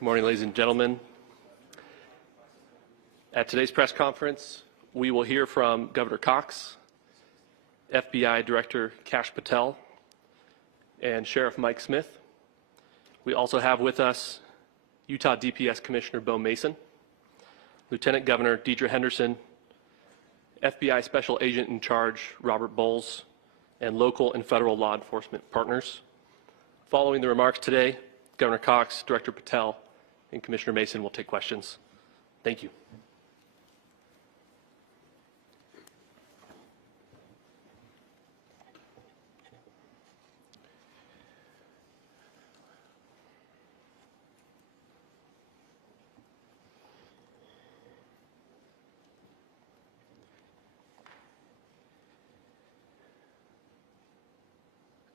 Good morning, ladies and gentlemen. At today's press conference, we will hear from Governor Cox, FBI Director Kash Patel, and Sheriff Mike Smith. We also have with us Utah DPS Commissioner Bo Mason, Lieutenant Governor Deidre Henderson, FBI Special Agent in Charge Robert Bowles, and local and federal law enforcement partners. Following the remarks today, Governor Cox, Director Patel, and Commissioner Mason will take questions. Thank you.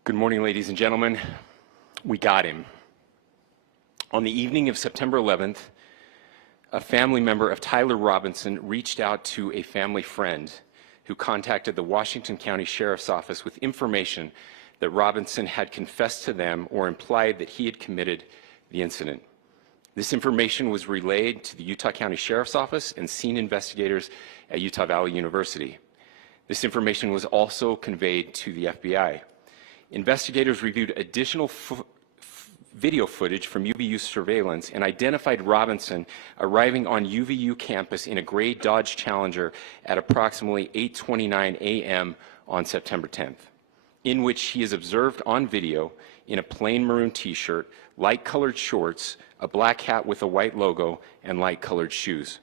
Good morning, ladies and gentlemen. We got him. On the evening of September 11th, a family member of Tyler Robinson reached out to a family friend who contacted the Washington County Sheriff's Office with information that Robinson had confessed to them or implied that he had committed the incident. This information was relayed to the Utah County Sheriff's Office and scene investigators at Utah Valley University. This information was also conveyed to the FBI. Investigators reviewed additional video footage from UVU surveillance and identified Robinson arriving on UVU campus in a gray Dodge Challenger at approximately 8:29 a.m. on September 10th, in which he is observed on video in a plain maroon t-shirt, light-colored shorts, a black hat with a white logo, and light-colored shoes.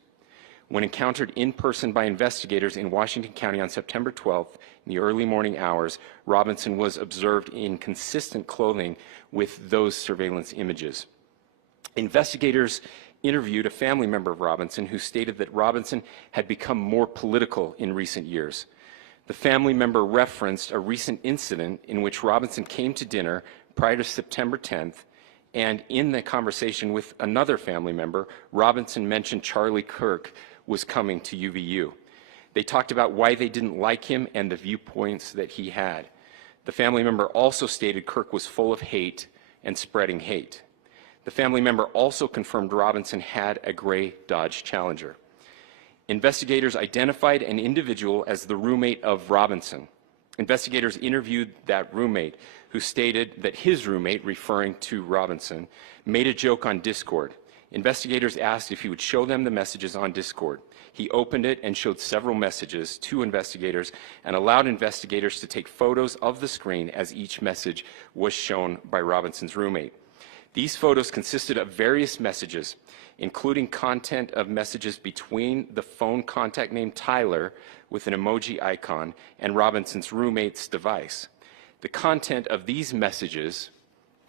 When encountered in person by investigators in Washington County on September 12th, in the early morning hours, Robinson was observed in consistent clothing with those surveillance images. Investigators interviewed a family member of Robinson who stated that Robinson had become more political in recent years. The family member referenced a recent incident in which Robinson came to dinner prior to September 10th, and in the conversation with another family member, Robinson mentioned Charlie Kirk was coming to UVU. They talked about why they didn't like him and the viewpoints that he had. The family member also stated Kirk was full of hate and spreading hate. The family member also confirmed Robinson had a gray Dodge Challenger. Investigators identified an individual as the roommate of Robinson. Investigators interviewed that roommate, who stated that his roommate, referring to Robinson, made a joke on Discord. Investigators asked if he would show them the messages on Discord. He opened it and showed several messages to investigators and allowed investigators to take photos of the screen as each message was shown by Robinson's roommate. These photos consisted of various messages, including content of messages between the phone contact named Tyler with an emoji icon and Robinson's roommate's device. The content of these messages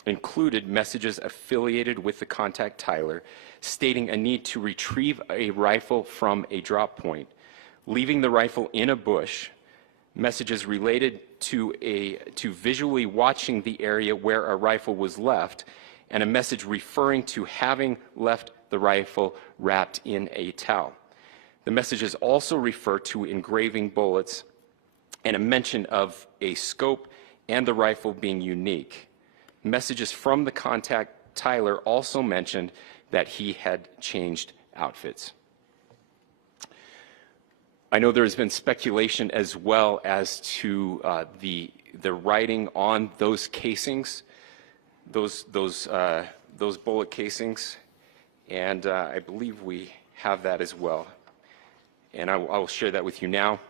included messages affiliated with the contact Tyler, stating a need to retrieve a rifle from a drop point, leaving the rifle in a bush, messages related to visually watching the area where a rifle was left, and a message referring to having left the rifle wrapped in a towel. The messages also refer to engraving bullets and a mention of a scope and the rifle being unique. Messages from the contact Tyler also mentioned that he had changed outfits. I know there has been speculation as well as to the writing on those casings, those bullet casings, and I believe we have that as well. And I will share that with you now.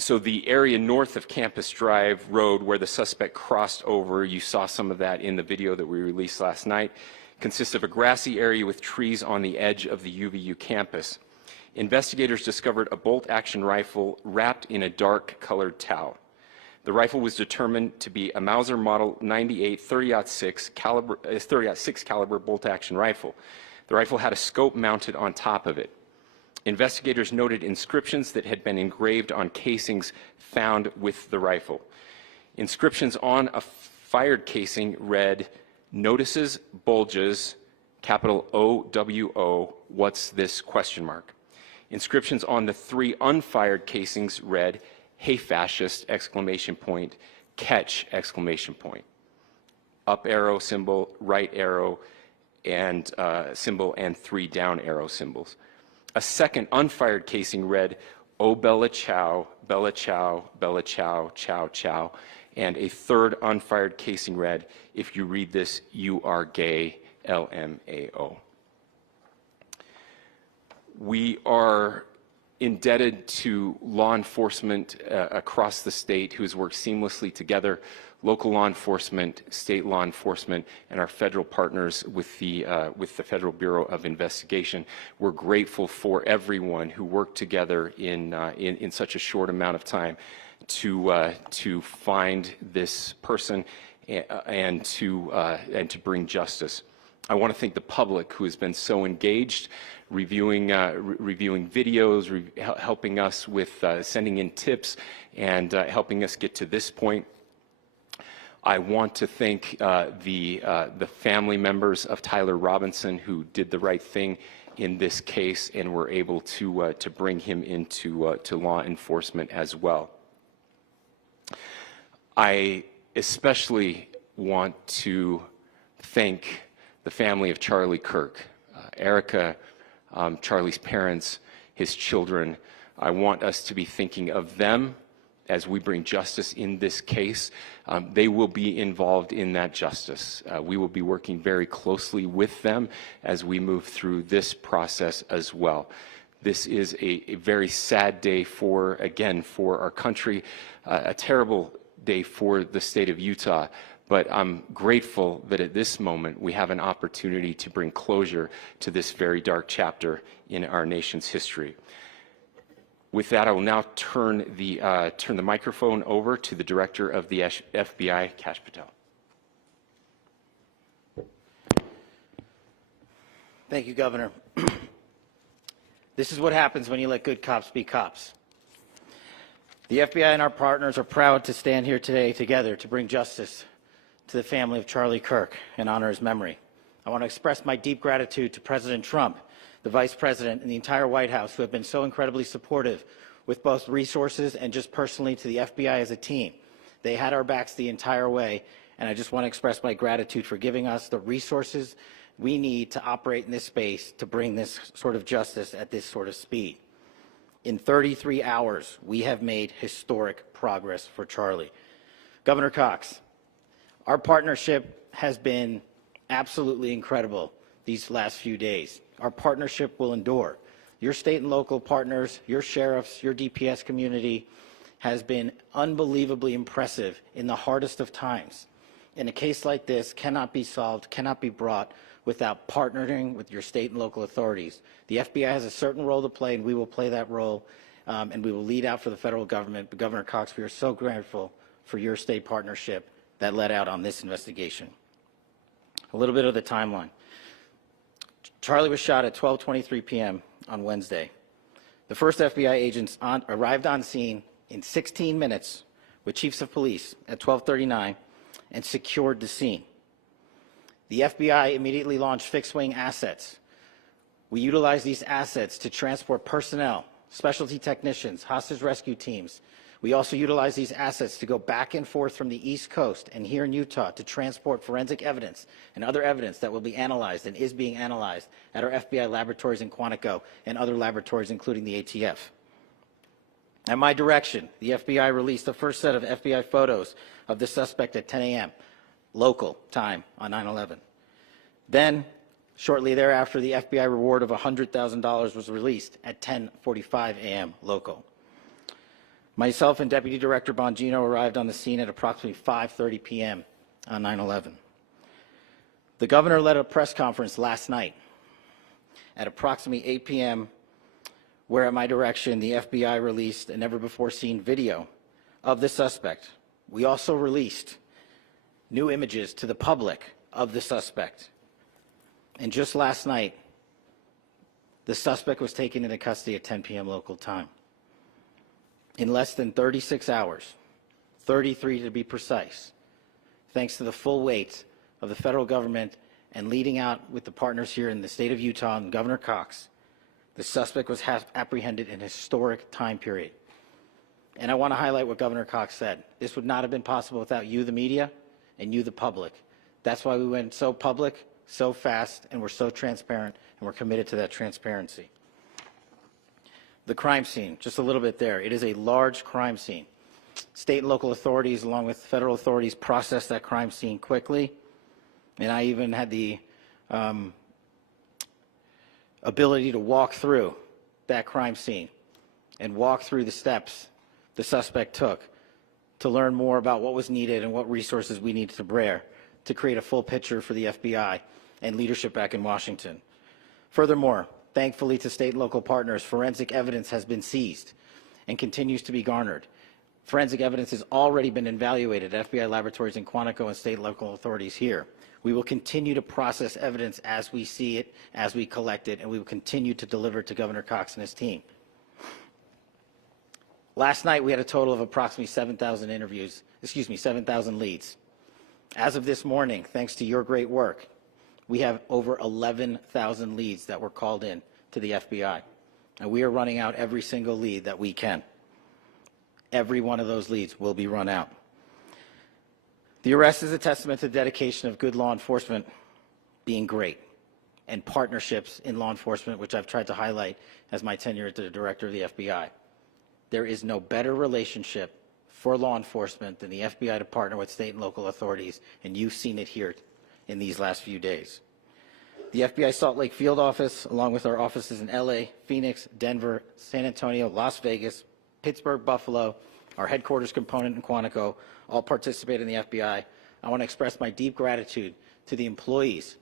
So the area north of Campus Drive Road where the suspect crossed over, you saw some of that in the video that we released last night, consists of a grassy area with trees on the edge of the UVU campus. Investigators discovered a bolt-action rifle wrapped in a dark-colored towel. The rifle was determined to be a Mauser Model 98 30-06 caliber bolt-action rifle. The rifle had a scope mounted on top of it. Investigators noted inscriptions that had been engraved on casings found with the rifle. Inscriptions on a fired casing read, "Notices, bulges, capital O-W-O, what's this, question mark." Inscriptions on the 3 unfired casings read, "Hey fascist, exclamation point, catch, exclamation point." up arrow symbol, right arrow and symbol, and 3 down arrow symbols. A second unfired casing read, "Oh Bella Ciao, Bella Ciao, Bella Ciao, Ciao Ciao," and a third unfired casing read, "If you read this, you are gay, LMAO." We are indebted to law enforcement across the state who has worked seamlessly together, local law enforcement, state law enforcement, and our federal partners with the Federal Bureau of Investigation. We're grateful for everyone who worked together in such a short amount of time to find this person and to bring justice. I want to thank the public who has been so engaged, reviewing videos, helping us with sending in tips, and helping us get to this point. I want to thank the family members of Tyler Robinson who did the right thing in this case and were able to bring him into to law enforcement as well. I especially want to thank the family of Charlie Kirk, Erica, Charlie's parents, his children. I want us to be thinking of them as we bring justice in this case. They will be involved in that justice. We will be working very closely with them as we move through this process as well. This is a very sad day for our country, a terrible day for the state of Utah. But I'm grateful that at this moment we have an opportunity to bring closure to this very dark chapter in our nation's history. With that, I will now turn the microphone over to the Director of the FBI, Kash Patel. Thank you, Governor. This is what happens when you let good cops be cops. The FBI and our partners are proud to stand here today together to bring justice to the family of Charlie Kirk and honor his memory. I want to express my deep gratitude to President Trump, the Vice President, and the entire White House who have been so incredibly supportive with both resources and just personally to the FBI as a team. They had our backs the entire way, and I just want to express my gratitude for giving us the resources we need to operate in this space to bring this sort of justice at this sort of speed. In 33 hours, we have made historic progress for Charlie. Governor Cox, our partnership has been absolutely incredible these last few days. Our partnership will endure. Your state and local partners, your sheriffs, your DPS community has been unbelievably impressive in the hardest of times. And a case like this cannot be solved, cannot be brought without partnering with your state and local authorities. The FBI has a certain role to play, and we will play that role, and we will lead out for the federal government. But Governor Cox, we are so grateful for your state partnership that led out on this investigation. A little bit of the timeline. Charlie was shot at 12:23 p.m. on Wednesday. The first FBI agents arrived on scene in 16 minutes with chiefs of police at 12:39 and secured the scene. The FBI immediately launched fixed-wing assets. We utilized these assets to transport personnel, specialty technicians, hostage rescue teams. We also utilize these assets to go back and forth from the East Coast and here in Utah to transport forensic evidence and other evidence that will be analyzed and is being analyzed at our FBI laboratories in Quantico and other laboratories, including the ATF. At my direction, the FBI released the first set of FBI photos of the suspect at 10 a.m. local time on 9/11. Then, shortly thereafter, the FBI reward of $100,000 was released at 10:45 a.m. local. Myself and Deputy Director Bongino arrived on the scene at approximately 5:30 p.m. on 9/11. The governor led a press conference last night at approximately 8 p.m., where at my direction, the FBI released a never-before-seen video of the suspect. We also released new images to the public of the suspect. And just last night, the suspect was taken into custody at 10 p.m. local time. In less than 36 hours, 33 to be precise, thanks to the full weight of the federal government and leading out with the partners here in the state of Utah and Governor Cox, the suspect was apprehended in a historic time period. And I want to highlight what Governor Cox said. This would not have been possible without you, the media, and you, the public. That's why we went so public, so fast, and we're so transparent, and we're committed to that transparency. The crime scene, just a little bit there. It is a large crime scene. State and local authorities, along with federal authorities, processed that crime scene quickly, and I even had the ability to walk through that crime scene and walk through the steps the suspect took to learn more about what was needed and what resources we needed to bear to create a full picture for the FBI and leadership back in Washington. Furthermore, thankfully to state and local partners, forensic evidence has been seized and continues to be garnered. Forensic evidence has already been evaluated at FBI laboratories in Quantico and state and local authorities here. We will continue to process evidence as we see it, as we collect it, and we will continue to deliver it to Governor Cox and his team. Last night, we had a total of approximately 7,000 7,000 leads. As of this morning, thanks to your great work, we have over 11,000 leads that were called in to the FBI. And we are running out every single lead that we can. Every one of those leads will be run out. The arrest is a testament to the dedication of good law enforcement being great and partnerships in law enforcement, which I've tried to highlight as my tenure as the director of the FBI. There is no better relationship for law enforcement than the FBI to partner with state and local authorities, and you've seen it here in these last few days. The FBI Salt Lake field office, along with our offices in LA, Phoenix, Denver, San Antonio, Las Vegas, Pittsburgh, Buffalo, our headquarters component in Quantico, all participate in the FBI. I want to express my deep gratitude to the employees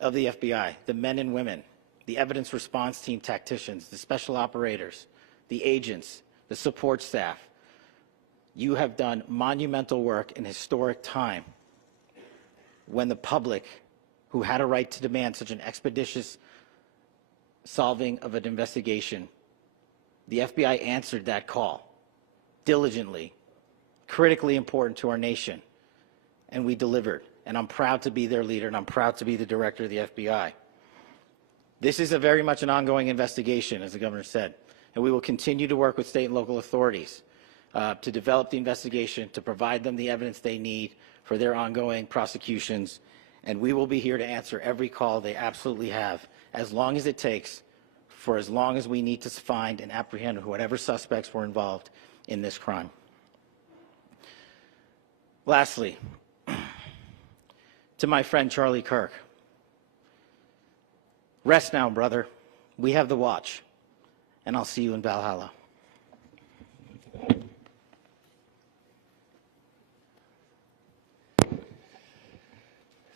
of the FBI, the men and women, the evidence response team tacticians, the special operators, the agents, the support staff. You have done monumental work in historic time when the public, who had a right to demand such an expeditious solving of an investigation, the FBI answered that call diligently, critically important to our nation, and we delivered. And I'm proud to be their leader, and I'm proud to be the director of the FBI. This is very much an ongoing investigation, as the governor said, and we will continue to work with state and local authorities to develop the investigation, to provide them the evidence they need for their ongoing prosecutions, and we will be here to answer every call they absolutely have, as long as it takes, for as long as we need to find and apprehend whatever suspects were involved in this crime. Lastly, to my friend Charlie Kirk, rest now, brother. We have the watch, and I'll see you in Valhalla.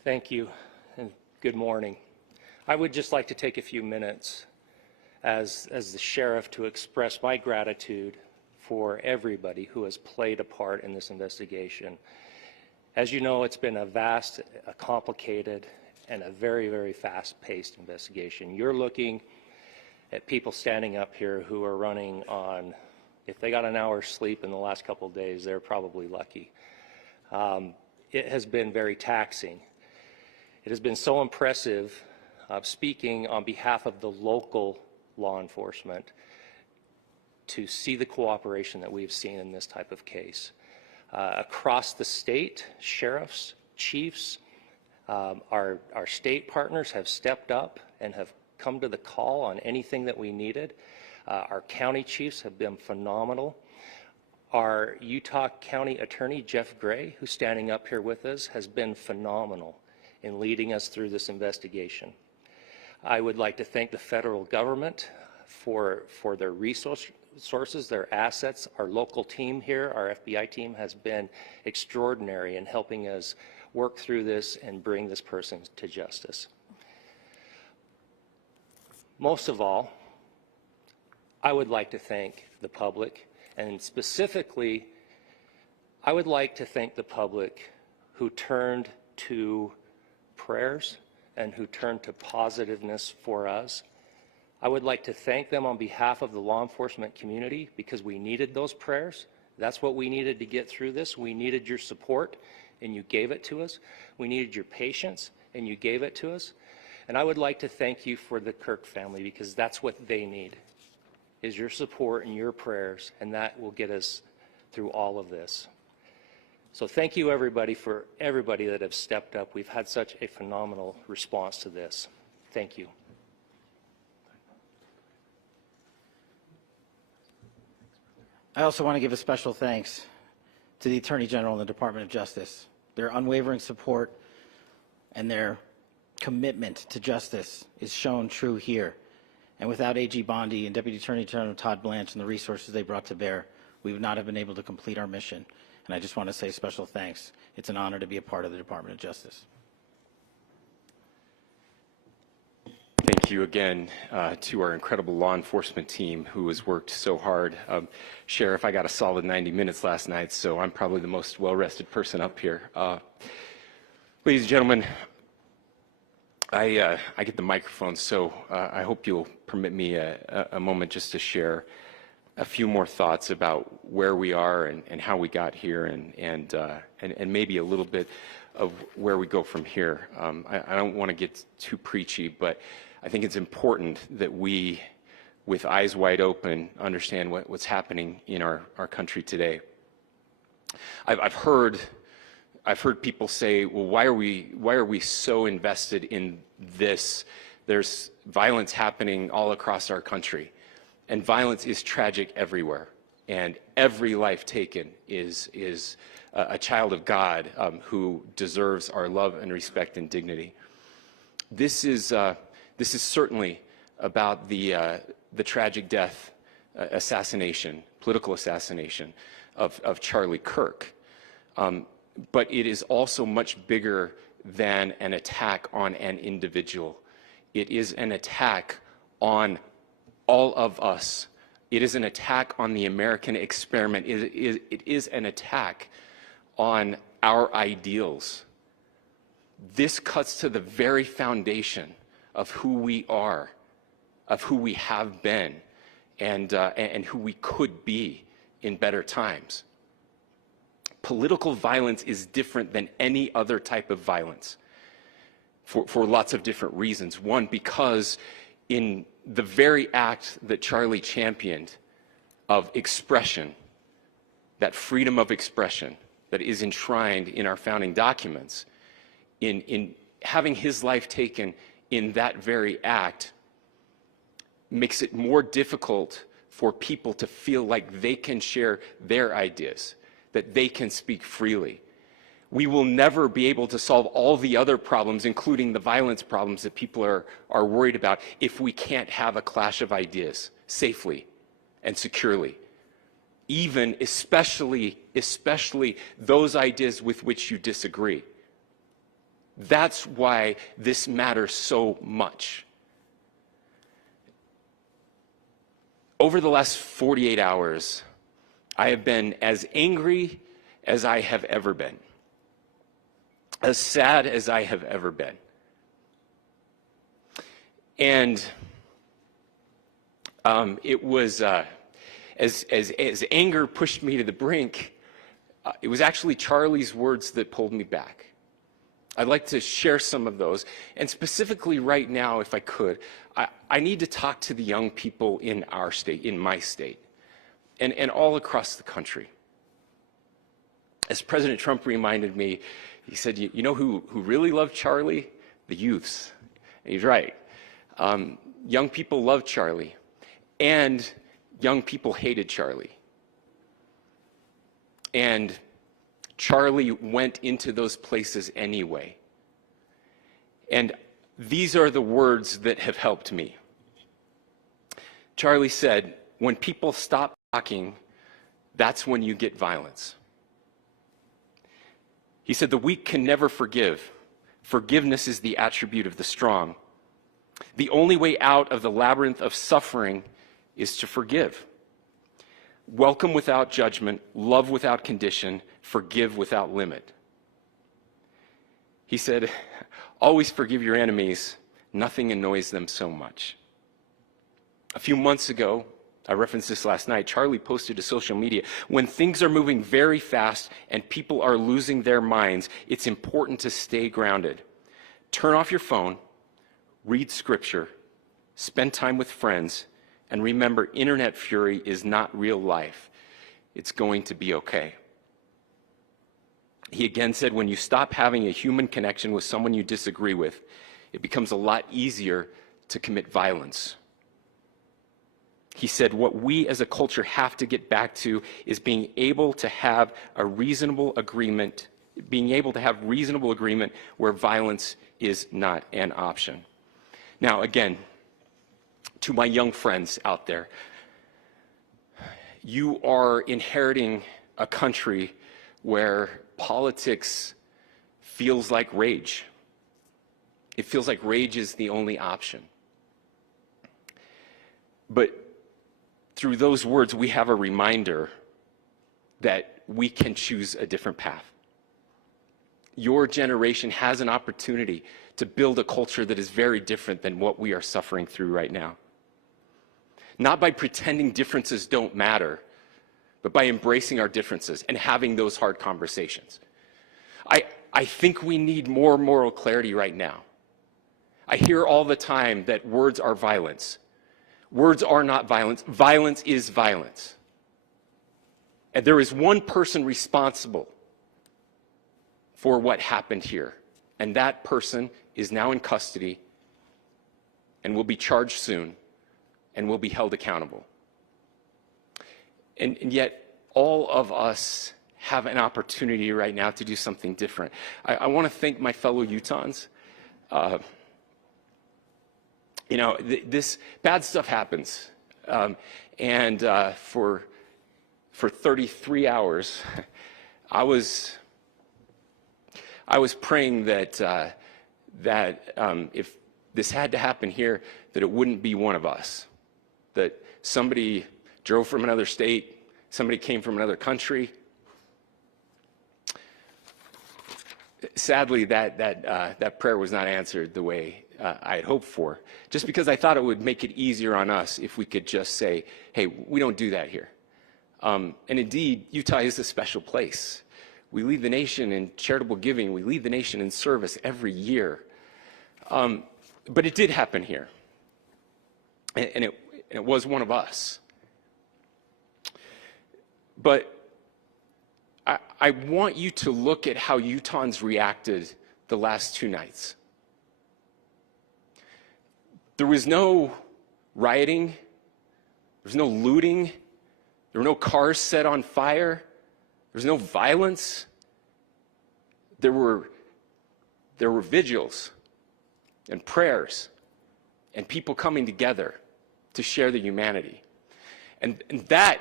Thank you, and good morning. I would just like to take a few minutes as the sheriff to express my gratitude for everybody who has played a part in this investigation. As you know, it's been a vast, a complicated, and a very, very fast-paced investigation. You're looking at people standing up here who are running on, if they got an hour's sleep in the last couple of days, they're probably lucky. It has been very taxing. It has been so impressive, speaking on behalf of the local law enforcement, to see the cooperation that we've seen in this type of case. Across the state, sheriffs, chiefs, our state partners have stepped up and have come to the call on anything that we needed. Our county chiefs have been phenomenal. Our Utah County Attorney, Jeff Gray, who's standing up here with us, has been phenomenal in leading us through this investigation. I would like to thank the federal government for their resources, their assets. Our local team here, our FBI team, has been extraordinary in helping us work through this and bring this person to justice. Most of all, I would like to thank the public, and specifically, I would like to thank the public who turned to prayers and who turned to positiveness for us. I would like to thank them on behalf of the law enforcement community, because we needed those prayers. That's what we needed to get through this. We needed your support, and you gave it to us. We needed your patience, and you gave it to us. And I would like to thank you for the Kirk family, because that's what they need, is your support and your prayers, and that will get us through all of this. So thank you everybody for everybody that have stepped up. We've had such a phenomenal response to this. Thank you. I also want to give a special thanks to the Attorney General and the Department of Justice. Their unwavering support and their commitment to justice is shown true here. And without AG Bondi and Deputy Attorney General Todd Blanche and the resources they brought to bear, we would not have been able to complete our mission. And I just want to say special thanks. It's an honor to be a part of the Department of Justice. Thank you again to our incredible law enforcement team who has worked so hard. Sheriff, I got a solid 90 minutes last night, so I'm probably the most well-rested person up here. Ladies and gentlemen, I get the microphone, so I hope you'll permit me a moment just to share a few more thoughts about where we are and how we got here and maybe a little bit of where we go from here. I don't want to get too preachy, but I think it's important that we, with eyes wide open, understand what's happening in our country today. I've heard people say, well, why are we so invested in this? There's violence happening all across our country. And violence is tragic everywhere. And every life taken is a child of God who deserves our love and respect and dignity. This is certainly about the tragic death, political assassination of Charlie Kirk. But it is also much bigger than an attack on an individual. It is an attack on all of us. It is an attack on the American experiment. It is an attack on our ideals. This cuts to the very foundation of who we are, of who we have been, and who we could be in better times. Political violence is different than any other type of violence for lots of different reasons. One, because in the very act that Charlie championed of expression, that freedom of expression that is enshrined in our founding documents, in having his life taken in that very act, makes it more difficult for people to feel like they can share their ideas, that they can speak freely. We will never be able to solve all the other problems, including the violence problems that people are worried about, if we can't have a clash of ideas safely and securely. Even, especially those ideas with which you disagree. That's why this matters so much. Over the last 48 hours, I have been as angry as I have ever been, as sad as I have ever been. And it was, as anger pushed me to the brink, it was actually Charlie's words that pulled me back. I'd like to share some of those. And specifically right now, if I could, I need to talk to the young people in our state, in my state, and all across the country. As President Trump reminded me, he said, you know who really loved Charlie? The youths. And he's right. Young people loved Charlie, and young people hated Charlie. And Charlie went into those places anyway. And these are the words that have helped me. Charlie said, when people stop talking, that's when you get violence. He said, the weak can never forgive. Forgiveness is the attribute of the strong. The only way out of the labyrinth of suffering is to forgive. Welcome without judgment, love without condition, forgive without limit. He said, always forgive your enemies. Nothing annoys them so much. A few months ago, I referenced this last night, Charlie posted to social media, when things are moving very fast and people are losing their minds, it's important to stay grounded. Turn off your phone, read scripture, spend time with friends, and remember, internet fury is not real life. It's going to be okay. He again said, when you stop having a human connection with someone you disagree with, it becomes a lot easier to commit violence. He said, what we as a culture have to get back to is being able to have a reasonable agreement, where violence is not an option. Now, again, to my young friends out there, you are inheriting a country where politics feels like rage. It feels like rage is the only option. But through those words, we have a reminder that we can choose a different path. Your generation has an opportunity to build a culture that is very different than what we are suffering through right now. Not by pretending differences don't matter, but by embracing our differences and having those hard conversations. I think we need more moral clarity right now. I hear all the time that words are violence. Words are not violence. Violence is violence. And there is one person responsible for what happened here. And that person is now in custody and will be charged soon and will be held accountable. And yet, all of us have an opportunity right now to do something different. I want to thank my fellow Utahns. This bad stuff happens. For 33 hours, I was praying that if this had to happen here, that it wouldn't be one of us. That somebody drove from another state, somebody came from another country. Sadly, that prayer was not answered the way I had hoped for, just because I thought it would make it easier on us if we could just say, hey, we don't do that here. And indeed, Utah is a special place. We lead the nation in charitable giving. We lead the nation in service every year. But it did happen here. And it was one of us. But I want you to look at how Utahns reacted the last 2 nights. There was no rioting. There was no looting. There were no cars set on fire. There was no violence. There were vigils and prayers and people coming together to share the humanity. And that,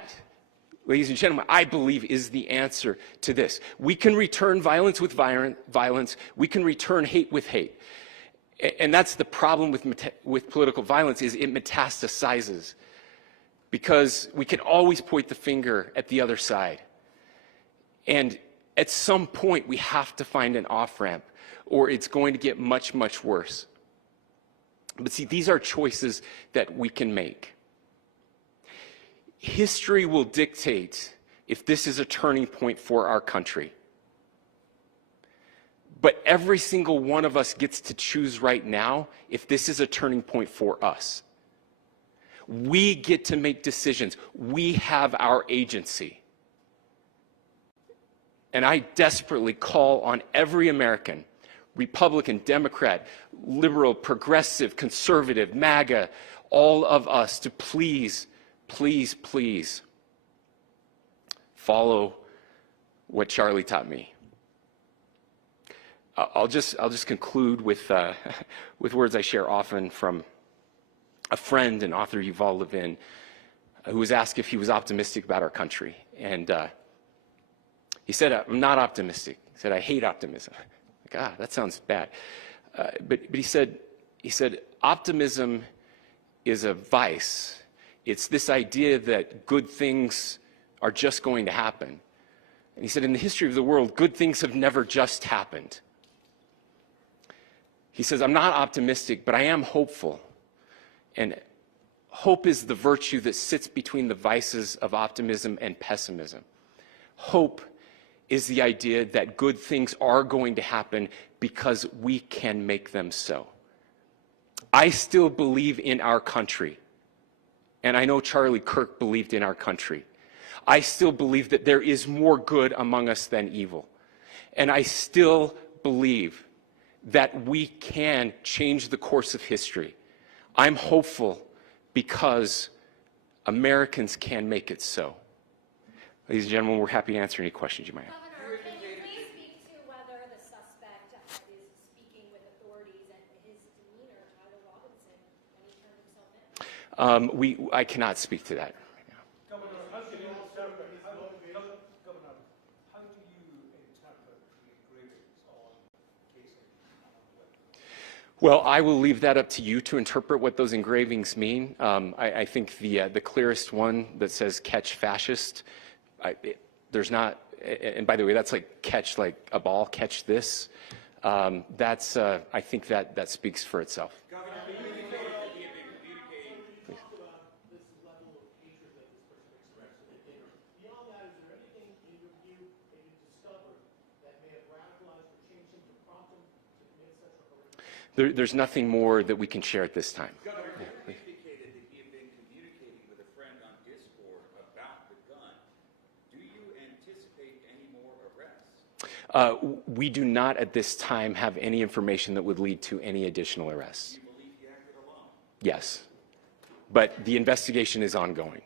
ladies and gentlemen, I believe is the answer to this. We can return violence with violence. We can return hate with hate. And that's the problem with political violence, is it metastasizes. Because we can always point the finger at the other side. And at some point, we have to find an off-ramp, or it's going to get much, much worse. But see, these are choices that we can make. History will dictate if this is a turning point for our country. But every single one of us gets to choose right now if this is a turning point for us. We get to make decisions. We have our agency. And I desperately call on every American, Republican, Democrat, liberal, progressive, conservative, MAGA, all of us to please, please, please follow what Charlie taught me. I'll just conclude with words I share often from a friend and author Yuval Levin, who was asked if he was optimistic about our country. And he said, I'm not optimistic. He said, I hate optimism. Like, that sounds bad. But he said, optimism is a vice. It's this idea that good things are just going to happen. And he said, in the history of the world, good things have never just happened. He says, I'm not optimistic, but I am hopeful. And hope is the virtue that sits between the vices of optimism and pessimism. Hope is the idea that good things are going to happen because we can make them so. I still believe in our country. And I know Charlie Kirk believed in our country. I still believe that there is more good among us than evil. And I still believe that we can change the course of history. I'm hopeful because Americans can make it so. Ladies and gentlemen, we're happy to answer any questions you might have. Governor, can you please speak to whether the suspect is speaking with authorities and his demeanor, Tyler Robinson, when he turned himself in? I cannot speak to that right now. Governor, how do you interpret the engravings on casing? Well, I will leave that up to you to interpret what those engravings mean. I think the clearest one that says "catch fascist," there's not, and by the way, that's like catch like a ball, catch this. That's I think that speaks for itself. Governor, you indicated that he had been communicating. Please. This level of hatred that this person expressed. Beyond that, is there anything in your view that you discovered that may have radicalized or changed him to prompt him to commit such a horrific? There's nothing more that we can share at this time. Governor, you indicated that he had been communicating with a friend on Discord about the gun. Do you anticipate any more arrests? We do not at this time have any information that would lead to any additional arrests. Do you believe he acted alone? Yes, but the investigation is ongoing.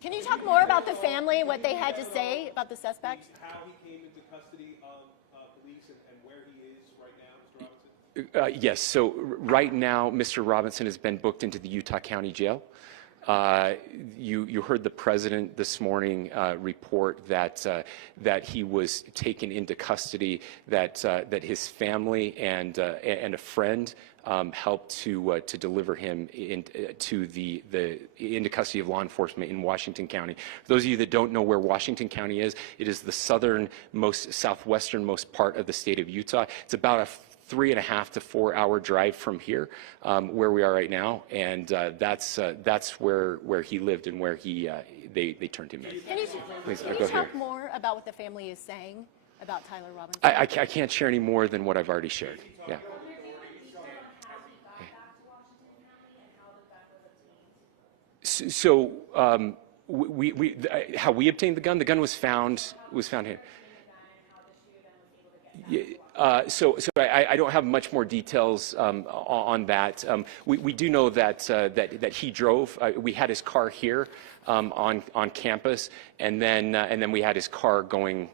Can you talk more about the family, what they had to say about the suspect? How he came into custody of police and where he is right now, Mr. Robinson? Yes, so right now, Mr. Robinson has been booked into the Utah County Jail. You heard the president this morning report that he was taken into custody, that his family and a friend helped to deliver him into custody of law enforcement in Washington County. For those of you that don't know where Washington County is, it is the southwesternmost part of the state of Utah. It's about a 3.5 to 4 hour drive from here, where we are right now, and that's where he lived and where they turned him in. Can you, Please, can go you here. talk more about what the family is saying about Tyler Robinson? I can't share any more than what I've already shared. Yeah. So how we obtained the gun was found here. So I don't have much more details on that. We do know that he drove. We had his car here on campus, and then we had his car going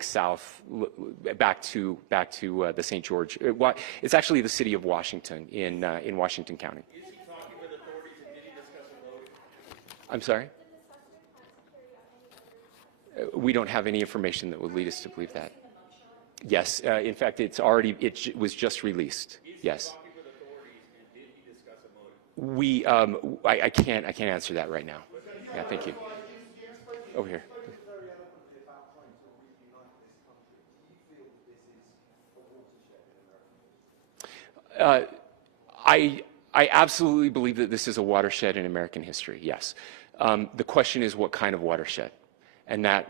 south back to the St. George. It's actually the city of Washington in Washington County. Is he talking with authorities and did he discuss a motive? I'm sorry? We don't have any information that would lead us to believe that. Yes, in fact, it was just released. Yes. Talking with authorities and did he discuss a motive? I can't answer that right now. Yeah, thank you. Over here. I absolutely believe that this is a watershed in American history. Yes. The question is, what kind of watershed? And that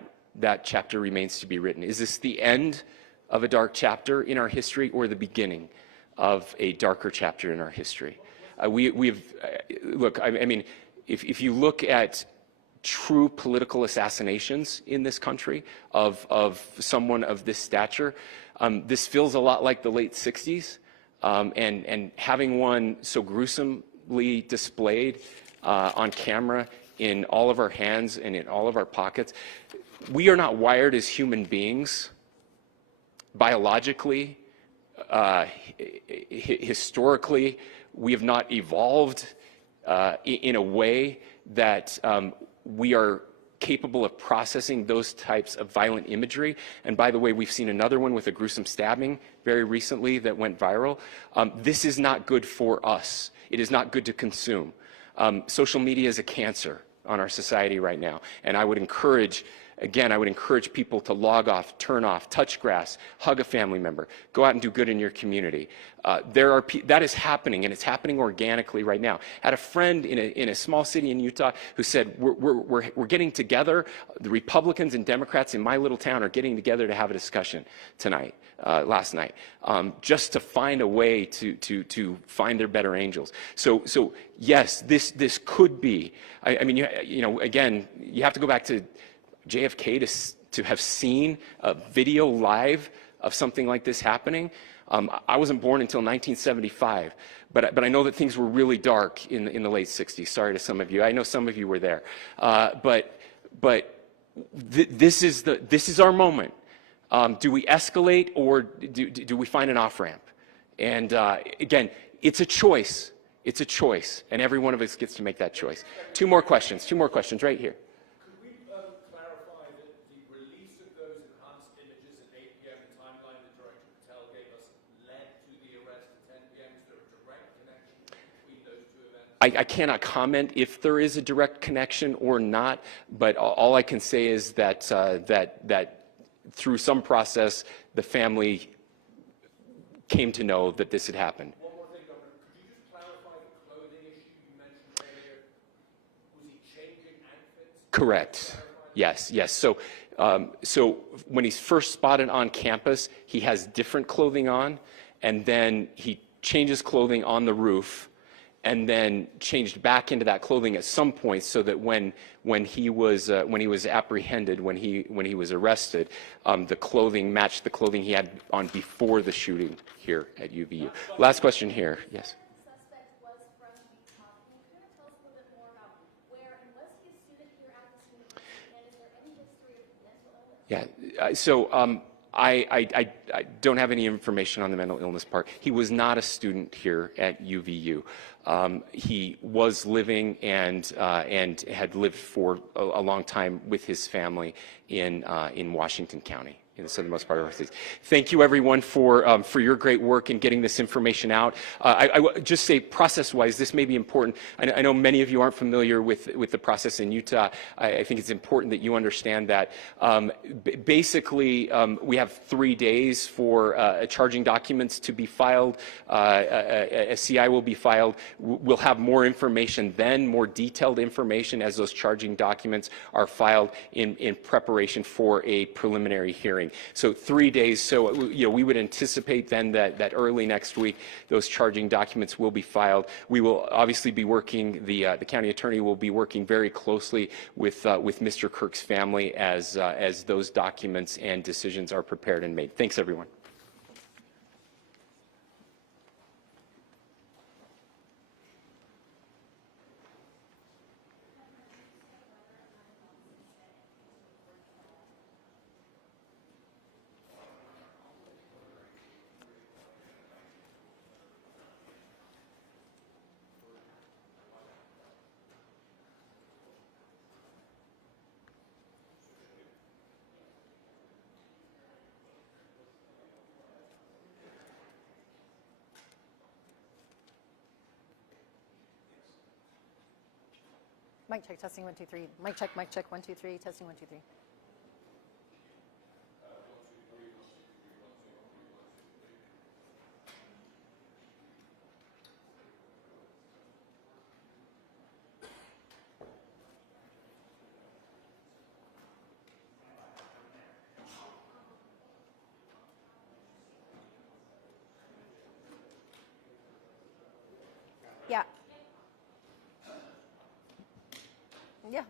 chapter remains to be written. Is this the end of a dark chapter in our history, or the beginning of a darker chapter in our history? Look, I mean, if you look at true political assassinations in this country of someone of this stature, this feels a lot like the late 60s, and having one so gruesomely displayed on camera in all of our hands and in all of our pockets. We are not wired as human beings biologically, historically. We have not evolved in a way that we are capable of processing those types of violent imagery. And by the way, we've seen another one with a gruesome stabbing very recently that went viral. This is not good for us. It is not good to consume. Social media is a cancer on our society right now. And I would encourage people to log off, turn off, touch grass, hug a family member, go out and do good in your community. That is happening, and it's happening organically right now. I had a friend in a small city in Utah who said, we're getting together, the Republicans and Democrats in my little town are getting together to have a discussion last night, just to find a way to find their better angels. So yes, this could be, I mean, again, you have to go back to JFK to have seen a video live of something like this happening. I wasn't born until 1975, but I know that things were really dark in the late 60s. Sorry to some of you. I know some of you were there. This is our moment. Do we escalate, or do we find an off-ramp? And again, it's a choice. It's a choice, and every one of us gets to make that choice. Two more questions right here. Could we clarify that the release of those enhanced images at 8 p.m., the timeline that Director Patel gave us, led to the arrest at 10 p.m.? Is there a direct connection between those two events? I cannot comment if there is a direct connection or not, but all I can say is that through some process, the family came to know that this had happened. One more thing, Governor. Could you just clarify the clothing issue you mentioned earlier? Was he changing outfits? Correct. Yes. So when he's first spotted on campus, he has different clothing on, and then he changes clothing on the roof, and then changed back into that clothing at some point, so that when he was apprehended, when he was arrested, the clothing matched the clothing he had on before the shooting here at UVU. Last question here. Yes. Suspect was from Utah. Can you kind of tell us a little bit more about where, and was he a student here at this university, and is there any history of mental illness? Yeah. So I don't have any information on the mental illness part. He was not a student here at UVU. He was living and had lived for a long time with his family in Washington County, in the southernmost part of our state. Thank you, everyone, for your great work in getting this information out. I would just say, process-wise, this may be important. I know many of you aren't familiar with the process in Utah. I think it's important that you understand that. Basically, we have 3 days for charging documents to be filed. A CI will be filed. We'll have more information then, more detailed information as those charging documents are filed in preparation for a preliminary hearing. So 3 days. So we would anticipate then that early next week those charging documents will be filed. We will obviously be working. The county attorney will be working very closely with Mr. Kirk's family as those documents and decisions are prepared and made. Thanks, everyone. Mic check, testing 1 2 3. Mic check 1 2 3, testing 1 2 3. Yeah. Yeah.